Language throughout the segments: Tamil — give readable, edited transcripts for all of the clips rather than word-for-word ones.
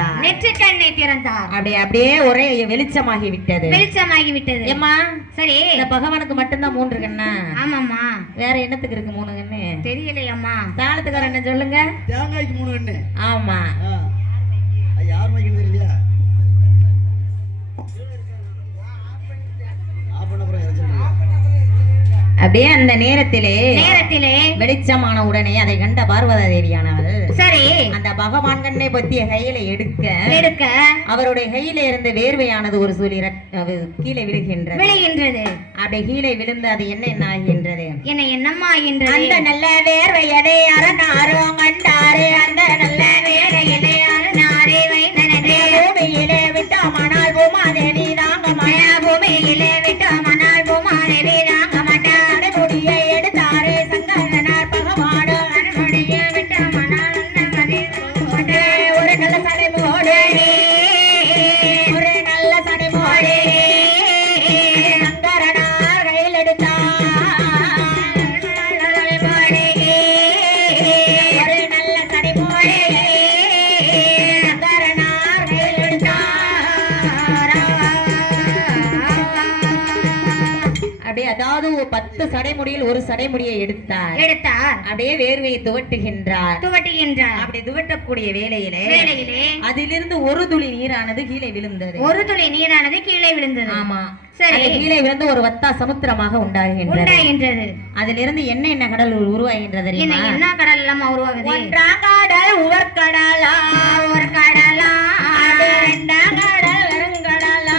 திறந்தார். நெற்றிக்கண்ணை திறந்தார். அப்படியே ஒரே வெளிச்சமாகி விட்டது. ஏம்மா சரி, இந்த பகவானுக்கு மட்டும்தான் 3 கண்ணா? ஆமாம்மா. வேற என்னத்துக்கு இருக்கு 3 கண்ணு? தெரியலையம்மா. தாளத்துக்கார என்ன சொல்லுங்க? தேங்காய்க்கு 3 கண்ணு. ஆமா. யார் மைக்கு தெரியலையா? அப்படியே அந்த நேரத்திலே வெளிச்சமான உடனே அதை கண்ட பார்வதா தேவியானவள் சரி அந்த பகவான் கண்ணை பத்திய கையில எடுக்க அவருடைய கையில இருந்து வேர்வையானது ஒரு சொல்லி கீழே விழுகின்றது. அப்படி கீழே விழுந்து அது என்ன ஆகின்றது? என்னம்மா ஆகின்றது? அந்த நல்ல வேர்வையடே அரணாரோ கண்டாரே, அந்த நல்ல வேர்வையடே அரணாரே வைத்தனே, பூமியிலே விட்டாமனால் பூமாதேவி தாங்க மாட்டா, பூமியிலே விட்டாமனால் பூமாதேவி தாங்க மாட்டா, அடைமுடியை எடுத்தாரே சங்கரனார் பகவானோ, அடைமுடியை விட்டாமனால் ஒரு நல்ல சடைமோடு, ஒரு நல்ல சடைமோடு சங்கரனார் கையில் எடுத்தார். அதாவது 10 சடைமுடியில் ஒரு சடைமுடியை எடுத்தார். அப்படியே வேர்வையை துவட்டுகின்றார். அப்படி துவட்டக்கூடிய வேளையிலே அதிலிருந்து ஒரு துளி நீரானது கீழே விழுந்தது. ஆமா, சரி. கீழே விழுந்து ஒரு வத்தா சமுத்திரமாக உண்டாகின்றது. அதிலிருந்து என்ன கடல் உருவாகின்றது? என்ன கடல் எல்லாம் உருவாகுது? ஒன்றாம் கடல் உவர்கடலா, ஒரு கடலா, இரண்டாம் கடல் வெறுங்கடலா,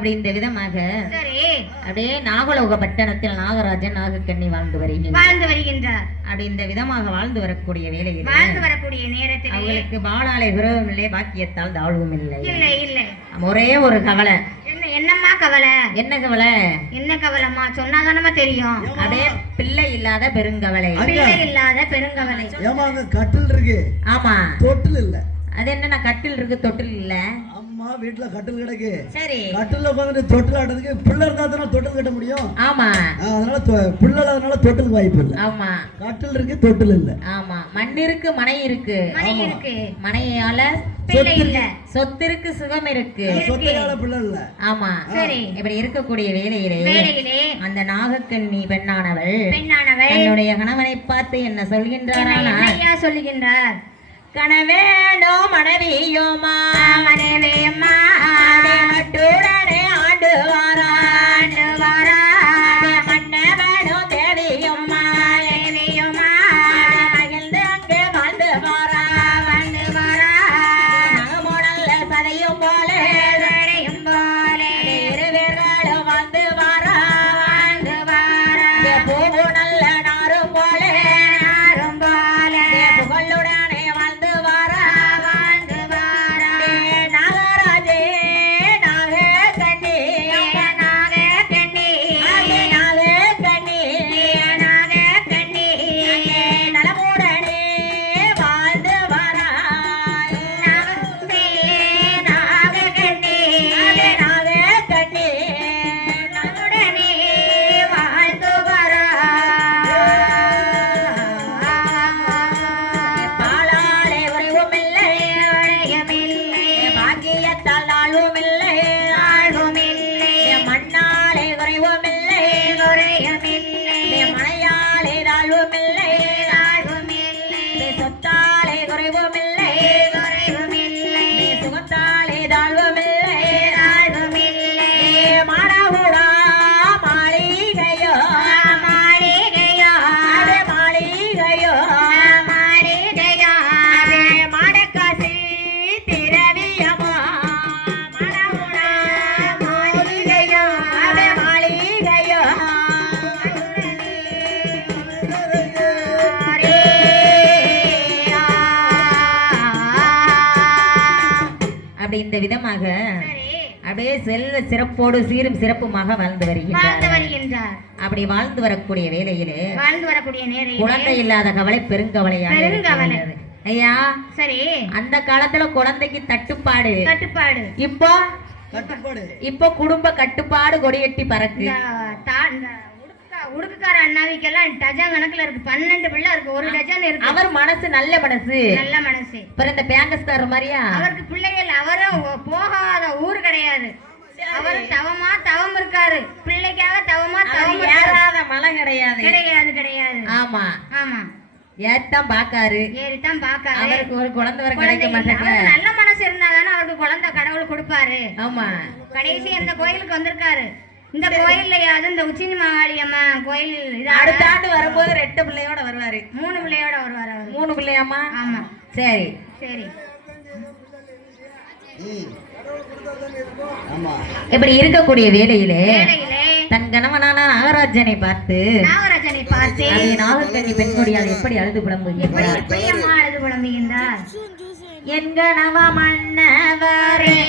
அப்படி இந்த விதமாக அப்படியே நாகலோக பட்டணத்தில் நாகராஜன் நாகக்கண்ணி வாழ்ந்து வருகின்றார். அப்படி இந்த விதமாக வாழ்ந்து வரக்கூடிய வேளையில் நேரத்தில் அவங்களுக்கு பாலாலை விரோதமில்லை, பாக்கியத்தால் தாழ்வும் இல்லை. ஒரே ஒரு கவலை. என்னம்மா கவலை? என்ன கவலைமா சொன்னாதானமா தெரியும். அப்படியே பிள்ளை இல்லாத பெருங்கவலை. கட்டில் இருக்கு, ஆமா, தொட்டில் இல்ல. அது என்ன கட்டில் இருக்கு தொட்டில் இல்ல? அம்மா வீட்டுல கட்டில் கிடக்கு. சரி கட்டில உட்காந்துட்டு தொட்டில் ஆடுறதுக்கு பிள்ளை இருந்தா தானே தொட்டில் கட்ட முடியும். ஆமா அதனால பிள்ளை இல்லாதனால தொட்டிலுக்கு வாய்ப்பு இல்லை. ஆமா கட்டில் இருக்கு தொட்டில் இல்ல. ஆமா மண் இருக்கு மனை இருக்கு. மணி இருக்கு மனையால பிள்ளை இல்ல. சொத்து இருக்கு சுகம் இருக்கு. சொத்தையால பிள்ளை இல்ல. ஆமா சரி இப்படி இருக்கக்கூடிய வேளையிலே அந்த நாகக்கண்ணி பெண்ணானவள் தன்னுடைய கணவனை பார்த்து என்ன சொல்கின்றாரானா என்னையா சொல்லுகின்றார்? கணவேனோ மனைவியோமா மனைவியம்மா மட்டுடனே ஆண்டு வாரா மன்னவனோ தேவியம்மா மகிழ்ந்து அங்கே வாழ்ந்து வாரா நகமுடல்ல சதையும் போல இருவேர்களும் வாழ்ந்து வாரா பூவு நல்ல நாரும் போல புகழுடனே வாழ்ந்து வாரா நாகராஜே நாகக்கண்ணி நாகக்கண்ணி நலமுடனே வாழ்ந்து வாரா நாகக்கண்ணி நலமுடனே வாழ்ந்து வாரா பாலாலே உறைவுமில்லை பாக்கியத்தால் ஆழ்வுமில்லை மண்ணாலே குறைவுமில்லை மனையாலே தாழ்வுமில்லை சொத்தாலே குறைவுமில்லை சுகத்தாலே தாழ்வுமில்லை மாடவுடா மாளிகையோ மாளிகையோ மாடக்காசி திரவியமோ மாடவுடா மாளிகையோ அப்படி இந்த விதமாக அப்படியே செல்வ சிறப்போடு சீரும் சிறப்புமாக வாழ்ந்து வருகின்றார். அப்படி வாழ்ந்து வரக்கூடிய வேளையிலே குழந்தை இல்லாத கவலை பெருங்கவலையாக இருக்கிறது. ஐயா சரி அந்த காலத்துல குழந்தைக்கு தட்டுப்பாடு இப்போ கட்டுப்பாடு இப்போ குடும்ப கட்டுப்பாடு கொடியெட்டி பறக்கு. உடுக்குக்கார அண்ணாவிக்கெல்லாம் டஜன் கணக்குல இருக்கு. 12 பிள்ளை இருக்கு. ஒரு டஜன் இருக்கு. அவர் மனசு நல்ல மனசு. அப்புறம் இந்த பேங்கஸ்தார் மாதிரியா அவருக்கு பிள்ளைகள் அவரும் போகாத ஊர் கிடையாது. அவர் தவம் இருக்காரு. பிள்ளைக்காக தவம் ஏறாத மலை கிடையாது. ஆமா ஆமா ஏறித்தான் பாக்காரு. அவருக்கு ஒரு குழந்தை வர கிடைக்க மாட்டாங்க. நல்ல மனசு இருந்தாதானே அவருக்கு குழந்தை கடவுள் கொடுப்பாரு. ஆமா கடைசி அந்த கோயிலுக்கு வந்திருக்காரு. இந்த கோயில்லையாவது இந்த உச்சினி மாகாளியம்மா கோயில் அடுத்த ஆண்டு வரும்போது 2 பிள்ளையோட வருவாரு. 3 பிள்ளையோட வருவாரு. 3 பிள்ளையாமா? ஆமா சரி சரி. இப்படி இருக்கக்கூடிய வேளையிலே தன் கணவனான நாகராஜனை பார்த்து நாகக்கண்ணி பெண்கொடியால் எப்படி அழுது புலம்புகின்றார். என் கணவ மன்னவரே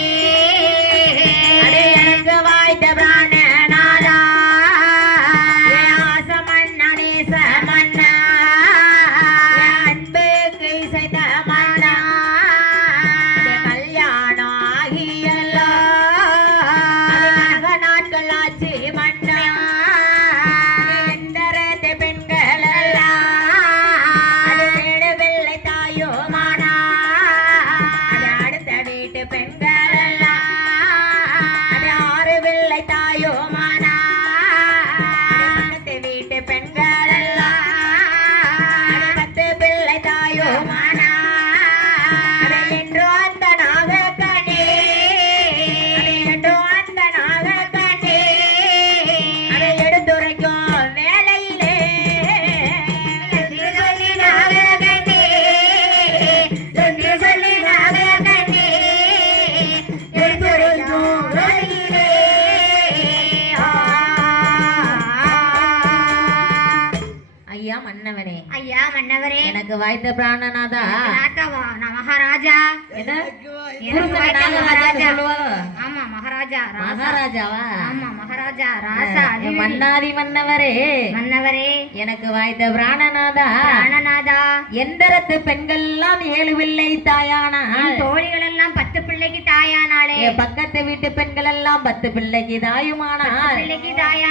எனக்கு வாய்த்த பிராணநாதா மன்னனேச மன்னா அன்புக்கு இசைத்த மன்னா கல்யாணம் ஆகியல்லோ நாட்கள் ஆச்சு மன்னா எந்தரத்து பெண்கள் எல்லாம் வேடு வெள்ளை தாயோ மானா அடுத்த வீட்டு பெண்கள் எல்லாம் 6 வெள்ளை தாயோ மானா பக்கத்து வீட்டு பெண்கள் எல்லாம் 10 பிள்ளை தாயோ மானா என்றோ அந்த நாகக்கண்ணி அதை எடுத்துரைக்கும் வேலையிலே சொல்லி நாகக்கண்ணி எடுத்துரைக்கும் வேலையிலே ஐயா மன்னவனே ஐயா மன்னவரே எனக்கு வாய்த்த பிராணநாதா மகாராஜா என்ன எனக்கு வாய்த்த மகாராஜா. ஆமா மகாராஜா மகாராஜாவா? ஆமா மகாராஜா ராசா மன்னாதி மன்னவரே மன்னவரே எனக்கு வாய்த்த பிராணநாதா பிராணநாதா எந்தரத்து பெண்கள் எல்லாம் 7 பிள்ளை தாயானா தோழிகள் எல்லாம் 10 பிள்ளை பிள்ளைக்கு தாயானாலே பக்கத்து வீட்டு பெண்கள் எல்லாம் 10 பிள்ளைக்கு தாயுமானால் பிள்ளைக்கு தாயா